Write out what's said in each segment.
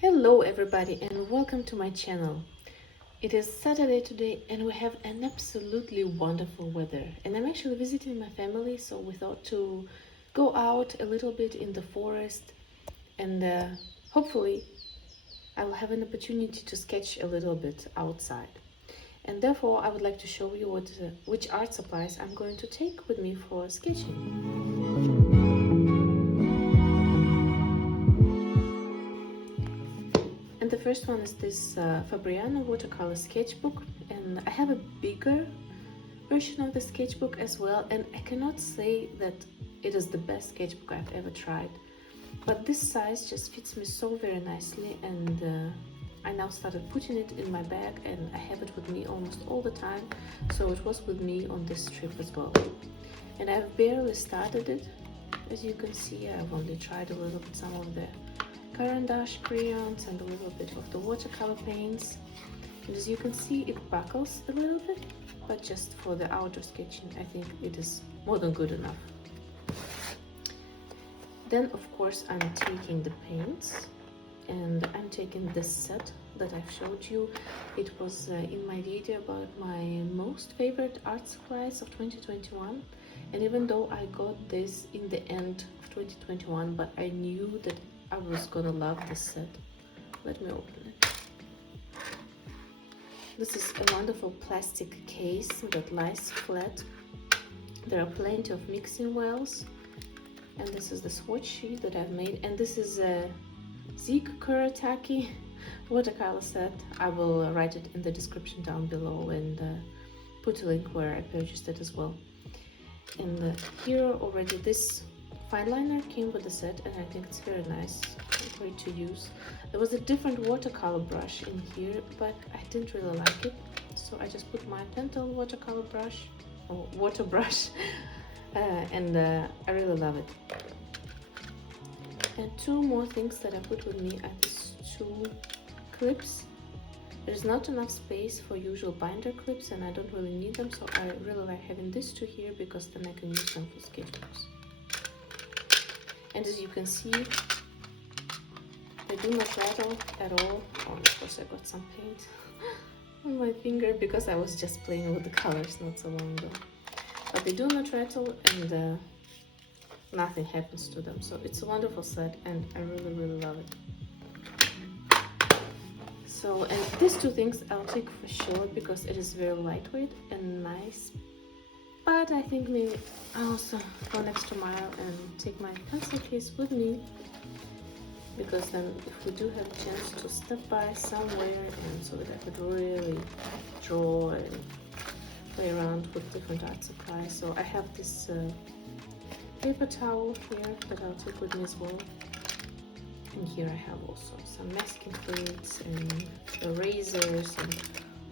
Hello everybody and welcome to my channel. It is Saturday today and we have an absolutely wonderful weather, and I'm actually visiting my family, so we thought to go out a little bit in the forest and hopefully I'll have an opportunity to sketch a little bit outside. And therefore I would like to show you which art supplies I'm going to take with me for sketching. And the first one is this Fabriano watercolor sketchbook, and I have a bigger version of the sketchbook as well, and I cannot say that it is the best sketchbook I've ever tried, but this size just fits me so very nicely, and I now started putting it in my bag and I have it with me almost all the time, so it was with me on this trip as well. And I've barely started it. As you can see, I've only tried a little bit some of the Caran-d'Ache crayons and a little bit of the watercolor paints, and as you can see it buckles a little bit, but just for the outdoor sketching I think it is more than good enough. Then of course I'm taking the paints, and I'm taking this set that I've showed you. It was in my video about my most favorite art supplies of 2021, and even though I got this in the end of 2021, but I knew that I was gonna love this set. Let me open it. This is a wonderful plastic case that lies flat. There are plenty of mixing wells, and this is the swatch sheet that I've made, and this is a Zeke Kuretake watercolor set. I will write it in the description down below and put a link where I purchased it as well. And here already this fine liner came with the set, and I think it's very nice, great to use. There was a different watercolor brush in here, but I didn't really like it, so I just put my Pentel watercolor brush, or water brush, and I really love it. And two more things that I put with me are these two clips. There's not enough space for usual binder clips and I don't really need them, so I really like having these two here because then I can use them for sketchbooks. And as you can see, they do not rattle at all. Oh, and of course I got some paint on my finger because I was just playing with the colors not so long ago. But they do not rattle, and nothing happens to them. So it's a wonderful set and I really love it. So, and these two things I'll take for sure because it is very lightweight and nice. But I think maybe I'll also go an extra mile and take my pencil case with me, because then if we do have a chance to step by somewhere, and so that I could really draw and play around with different art supplies. So I have this paper towel here that I'll take with me as well. And here I have also some masking plates and erasers and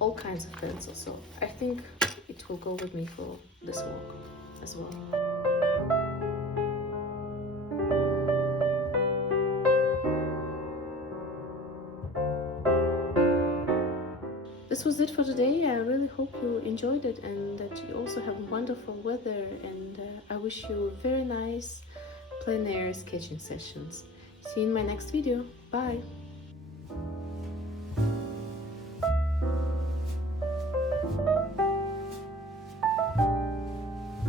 all kinds of pencils. So I think it will go with me for this walk as well. This was it for today. I really hope you enjoyed it and that you also have wonderful weather, and I wish you very nice plein air sketching sessions. See you in my next video. Bye!